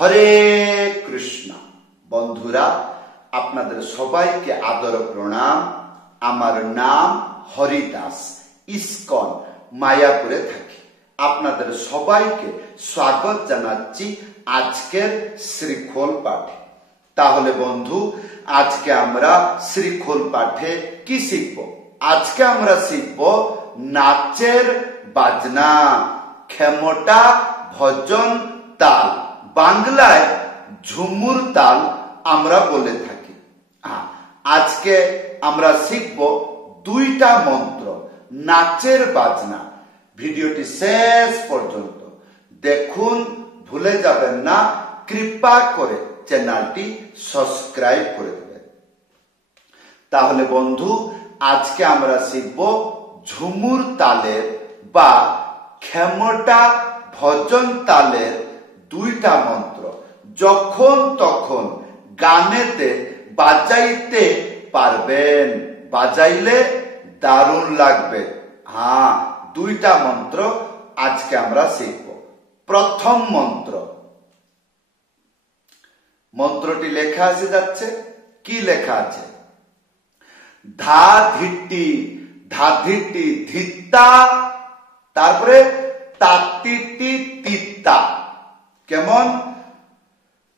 হরে কৃষ্ণ। বন্ধুরা, আপনাদের সবাইকে আদর প্রণাম। আমার নাম হরিদাস, ইস্কন মায়াপুরে থাকি। আপনাদের সবাইকে স্বাগত জানাচ্ছি আজকের শ্রীখোল পাঠে। তাহলে বন্ধু, আজকে আমরা শ্রীখোল পাঠে কি শিখব? আজকে আমরা শিখব নাচের বাজনা, খেমটা, ভজন তাল। বাংলায় ঝুমুর তাল আমরা বলে থাকি। আজকে আমরা শিখব দুইটা মন্ত্র, নাচের বাজনা। ভিডিওটি শেষ পর্যন্ত দেখুন, ভুলে যাবেন না। কৃপা করে চ্যানেলটি সাবস্ক্রাইব করে দেবেন। তাহলে বন্ধু, আজকে আমরা শিখব ঝুমুর তালের বা খেমটা ভজন তালের দুইটা মন্ত্র। যখন তখন গানেতে বাজাইতে পারবেন, বাজাইলে দারুণ লাগবে। দুইটা মন্ত্র আজকে আমরা শিখব। প্রথম মন্ত্র, মন্ত্রটি লেখা আছে যাচ্ছে, কি লেখা আছে? ধা ধিট্টি, ধা ধিট্টি ধিত্তা, তারপরে তাত্তিটি তিত্তা। কেমন?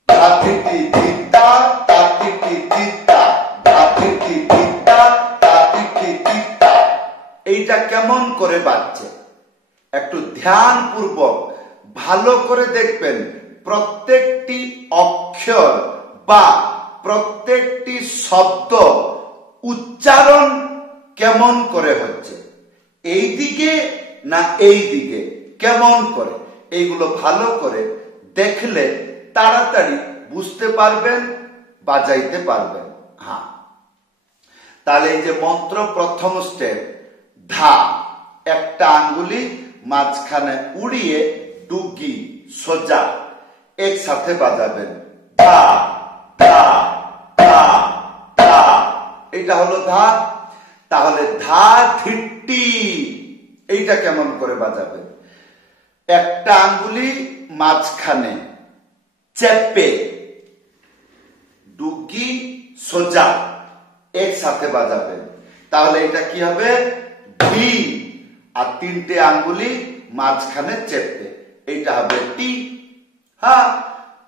ধা ধিট্টি ধিত্তা, তাত্তিটি তিত্তা, ধা ধিট্টি ধিত্তা, তাত্তিটি তিত্তা। এইটা কেমন করে বাজছে একটু ধ্যান পূর্বক ভালো করে দেখবেন। প্রত্যেকটি অক্ষর বা প্রত্যেকটি শব্দ উচ্চারণ কেমন করে হচ্ছে, এই দিকে না এই দিকে, কেমন করে, এইগুলো ভালো করে দেখলে তাড়াতাড়ি বুঝতে পারবেন, বাজাইতে পারবেন। তাহলে এই যে মন্ত্র প্রথম স্টেপ, ধা, একটা আঙ্গুলি মাঝখানে উড়িয়ে ডুগি সোজা একসাথে বাজাবেন। ধা ধা ধা ধা, এটা হলো ধা। তাহলে ধা ধিট্টি, এইটা কেমন করে বাজাবেন? একটা আঙ্গুলি মাঝখানে চেপে ডুগি সোজা একসাথে বাজাবেন। তাহলে এটা কি হবে? ধি। আর তিনটে আঙ্গুলি মাঝখানে চেপে, এইটা হবে টি।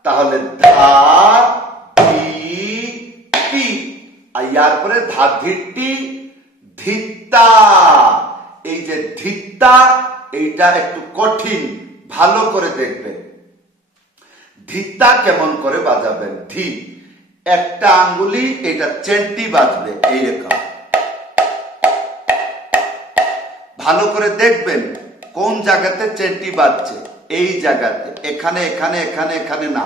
তাহলে ধা ধি টি। আর ইয়ার পরে ধা ধিট্টি ধিত্তা। এই যে ধিত্তা, এইটা একটু কঠিন, ভালো করে দেখবেন। ধিত্তা কেমন করে বাজাবেন? ধি, একটা আঙ্গুলি এটা চেন্টি বাজবে এইরকম। ভালো করে দেখবেন কোন জায়গাতে চেন্টি বাজছে। এই জায়গাতে, এখানে এখানে এখানে এখানে না,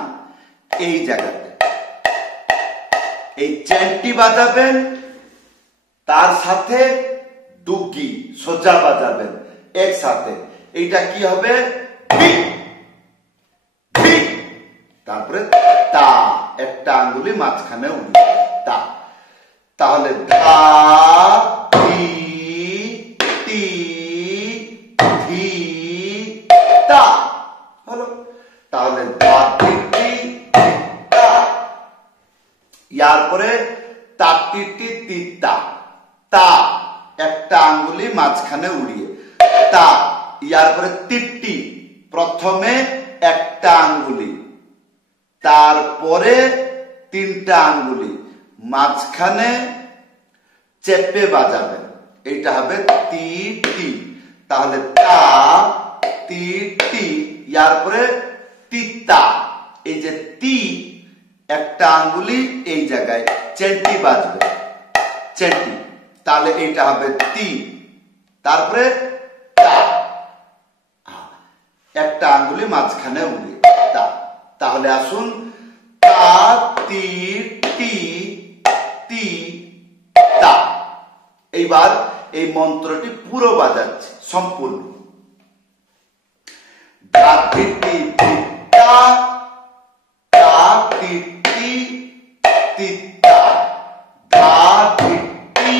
এই জায়গাতে এই চেন্টি বাজাবেন। তার সাথে ডুগি সোজা বাজাবেন একসাথে। এইটা কি হবে? ধি ধি। তারপরে তা, একটা আঙ্গুলি মাঝখানে উঠবে, তা। তাহলে ধা ধি টি ধি তা হলো। তাহলে ধা ধিট্টি ধিত্তা। ইয়ার পরে তাত্তিটি তিত্তা, তা, একটা আঙ্গুলি মাঝখানে উড়িয়ে তা। ইয়ার পরে তিট্টি, প্রথমে একটা আঙ্গুলি, তারপরে তিনটা আঙ্গুলি মাঝখানে চেপে বাজাবেন, এইটা হবে তি টি। তাহলে তা তি টি। ইয়ার পরে তিত্তা, এই যে তি, একটা আঙ্গুলি এই জায়গায় চেন্টি বাজবে, চেন্টি। তাহলে এইটা হবে তি। তারপরে তা, একটা আঙ্গুলি মাঝখানে উড়িয়ে তা। তাহলে আসুন, তা তি টি তি তা। এইবার এই মন্ত্রটি পুরো বাজাচ্ছে সম্পূর্ণ। ধা ধিট্টি ধিত্তা, তা ধিট্টি তিত্তা, ধা ধিট্টি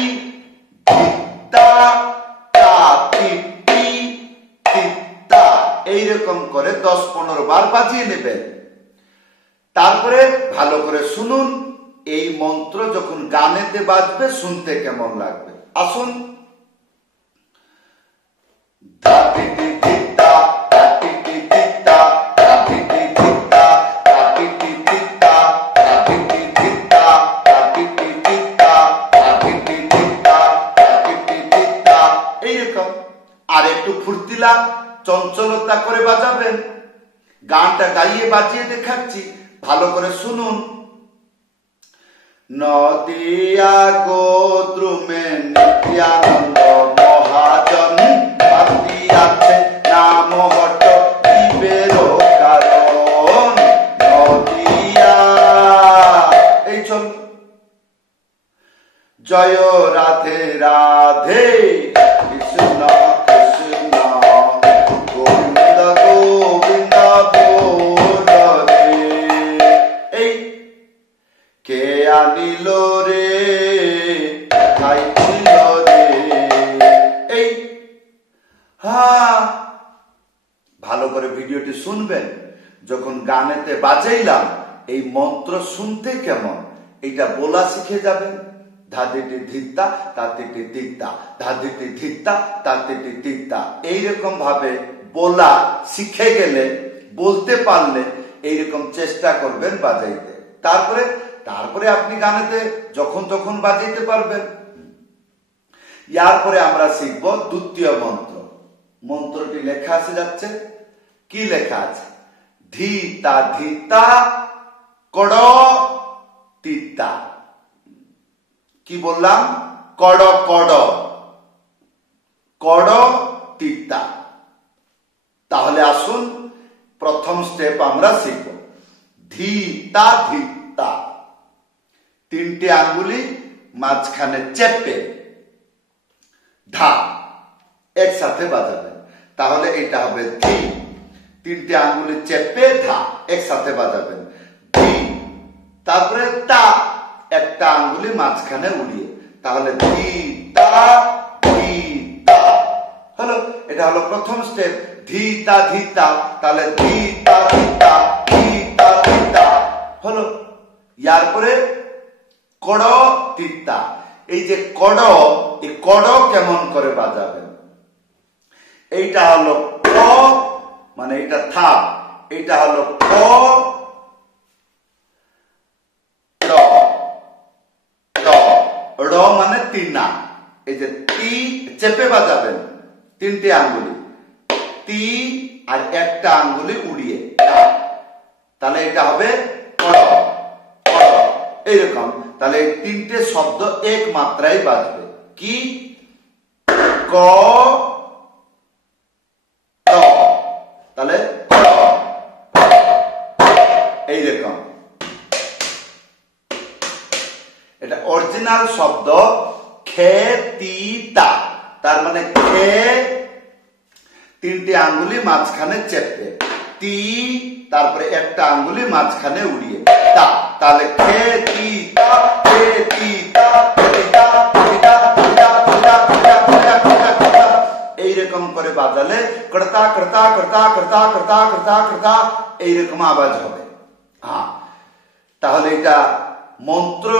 ধিত্তা, তা ধিট্টি তিত্তা। এইরকম করে 10-15 বার বাজিয়ে নেবেন। তারপরে ভালো করে শুনুন, এই মন্ত্র যখন গানেতে বাজবে শুনতে কেমন লাগবে। আসুন। এইরকম আর একটু ফুর্তিলা চঞ্চলতা করে বাজাবেন। গানটা গাইয়ে বাজিয়ে দেখাচ্ছি, ভালো করে শুনুন। নদিয়া গোদ্রুমে নিত্যানন্দ মহাজন আছে নাম হট জীবের কারণ নদিয়া। এই চল। জয় রাধে রাধে কৃষ্ণ কৃষ্ণ গোবিন্দ গোবিন্দ বল রে। এই কে আনিল রে খাইছিল রে। এই ভালো করে ভিডিওটি শুনবেন। যখন গানেতে বাজাইলাম এই মন্ত্র শুনতে কেমন এটা বলা শিখে যাবেন। ধাদিটি ধিত্তা তাতিটি তিত্তা, ধাদিটি ধিত্তা তাতিটি তিত্তা। এইরকম ভাবে বলা শিখে গেলে, বলতে পারলে এইরকম চেষ্টা করবেন বাজাইতে। তারপরে আপনি গানেতে যখন তখন বাজাইতে পারবেন। এরপরে আমরা শিখব দ্বিতীয় মন্ত্র। মন্ত্রটি লেখা আছে যাচ্ছে, কি লেখা আছে? ধিতা ধিতা কড় তিতা। কি বললাম? কড় কড় কড় তিতা। তাহলে আসুন প্রথম স্টেপ আমরা শিখব। ধিতা ধিতা, তিনটে আঙ্গুলি মাঝখানে চেপে ধা একসাথে বাজাবেন। তাহলে এটা হবে ধি। তিনটে আঙ্গুলি চেপে ধা একসাথে বাজাবেন। ধি। তারপরে তা, একটা আঙ্গুলি মাঝখানে উড়িয়ে, তাহলে ধি তা ধি তা হলো। এটা হলো প্রথম স্টেপ, ধি তা ধি তা। তাহলে ধি তা ধি তা ধি তা ধি তা হলো। এরপরে কড় তিতা। এই যে কড়, এই কড় কেমন করে বাজাবেন? এইটা হলো ক, মানে এটা থা। এইটা হলো ক র মানে তিনা। এই যে তি চেপে বাজাবেন, তিনটে আঙ্গুলি তি আর একটা আঙ্গুলি উড়িয়ে, তাহলে এটা হবে এইরকম। তাহলে এই তিনটে শব্দ এক মাত্রায় বাজবে। কি? ক তাহলে এইরকম। এটা অরিজিনাল শব্দ খেতিতা। তার মানে খে তিনটে আঙ্গুলি মাঝখানে চেপে, তি তারপরে একটা আঙ্গুলি মাঝখানে উড়িয়ে তা। তাহলে খেতিতা খেতিতা খেতিতা খেতিতা খেতিতা খেতিতা। এইরকম করে বাজালে কর্তা কর্তা কর্তা কর্তা কর্তা কর্তা কর্তা এইরকম আওয়াজ হবে। তাহলে এটা মন্ত্র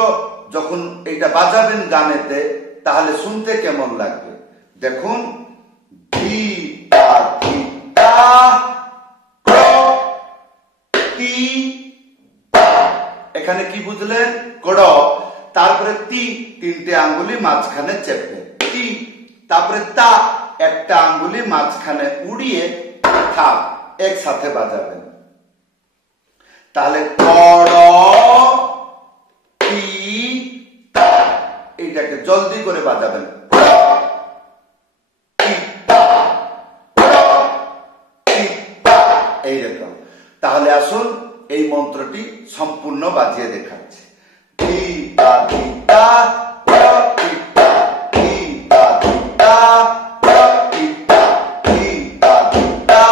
যখন এটা বাজাবেন গানেতে, তাহলে শুনতে কেমন লাগবে দেখুন। ধিতা ধিতা তি। এখানে কি বুঝলেন? কড়, তারপরে তি তিনটে আঙ্গুলি মাঝখানে চেপে তি, তারপরে তা একটা আঙ্গুলি মাঝখানে উড়িয়ে থা একসাথে বাজাবেন। তাহলে কড় তি তা। এইটাকে জলদি করে বাজাবেন। এইরকম। তাহলে আসুন এই মন্ত্রটি সম্পূর্ণ বাজিয়ে দেখাচ্ছে। ধিতা ধিতা ধিতা ধিতা ধিতা ধিতা ধিতা ধিতা ধিতা।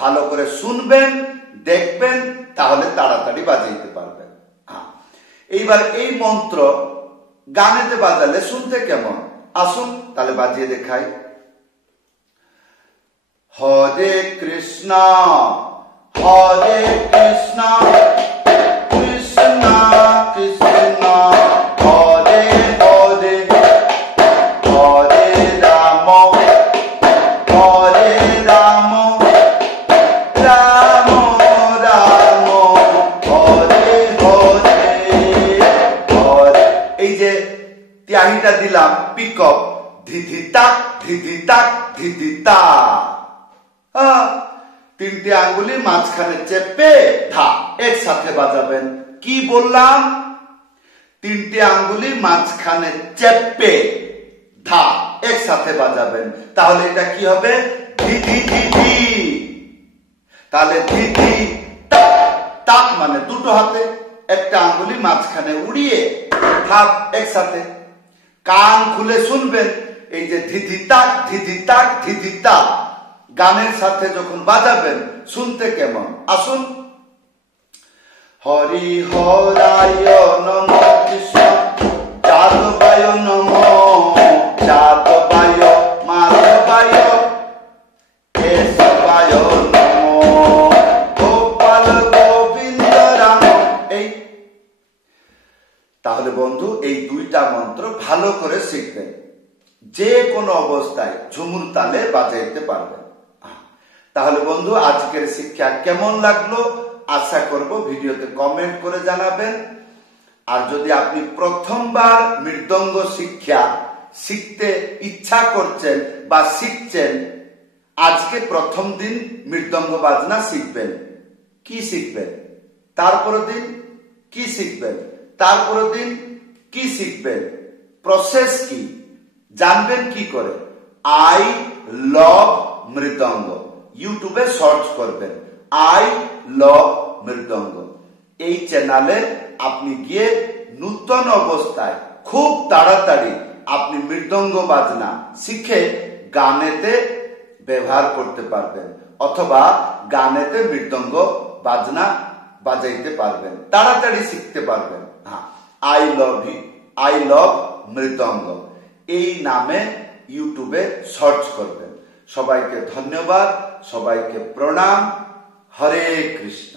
ভালো করে শুনবেন, দেখবেন, তাহলে তাড়াতাড়ি বাজাইতে পারবেন। এইবার এই মন্ত্র গানেতে বাজালে শুনতে কেমন? আসুন তাহলে বাজিয়ে দেখাই। হরে কৃষ্ণ হরে কৃষ্ণ কৃষ্ণ কৃষ্ণ হরে হরে হরে রাম রাম রাম হরে হরে হরে। এই যে ত্যাগীটা দিলাম পিকপ ধিধি তাক ধিধি তাক ধিধি তা, তিনটে আঙ্গুলি মাঝখানে চেপে ধা একসাথে বাজাবেন। কি বললাম? তিনটে আঙ্গুলি মাঝখানে চেপে ধা একসাথে বাজাবেন। তাহলে এটা কি হবে? ধিধি ধিধি। তাহলে ধিধি তাক, তাক মানে দুটো হাতে, একটা আঙ্গুলি মাঝখানে উড়িয়ে ধা একসাথে। কান খুলে শুনবেন, এই যে ধিধি তাক ধিধি তাক ধিধি তা গানের সাথে যখন বাজাবেন শুনতে কেমন? আসুন। হরি হরায় নম কৃষ্ণ যাদবায় নম যাদবায় মাধবায় কেশবায় নম গোপাল গোবিন্দ রাম। এই তাহলে বন্ধু এই দুইটা মন্ত্র ভালো করে শিখবেন, যে কোনো অবস্থায় ঝুমুর তালে বাজাইতে পারবেন। তাহলে বন্ধু আজকের শিক্ষা কেমন লাগলো আশা করব ভিডিওতে কমেন্ট করে জানাবেন। আর যদি আপনি প্রথমবার মৃদঙ্গ শিক্ষা শিখতে ইচ্ছা করছেন বা শিখছেন, আজকে প্রথম দিন মৃদঙ্গ বাজনা শিখবেন। কি শিখবেন? তারপরের দিন কি শিখবেন? তারপরের দিন কি শিখবেন? প্রসেস কি জানবেন কি করে? আই লভ মৃদঙ্গ ইউটিউবে সার্চ করবেন, আই লভ মৃদঙ্গ। এই চ্যানেলে আপনি গিয়ে নূতন অবস্থায় খুব তাড়াতাড়ি আপনি মৃদঙ্গ বাজনা শিখে গানেতে ব্যবহার করতে পারবেন, অথবা গানেতে মৃদঙ্গ বাজনা বাজাইতে পারবেন, তাড়াতাড়ি শিখতে পারবেন। হ্যাঁ, আই লভ মৃদঙ্গ এই নামে ইউটিউবে সার্চ করবেন। সবাইকে ধন্যবাদ, সবাইকে প্রণাম। হরে কৃষ্ণ।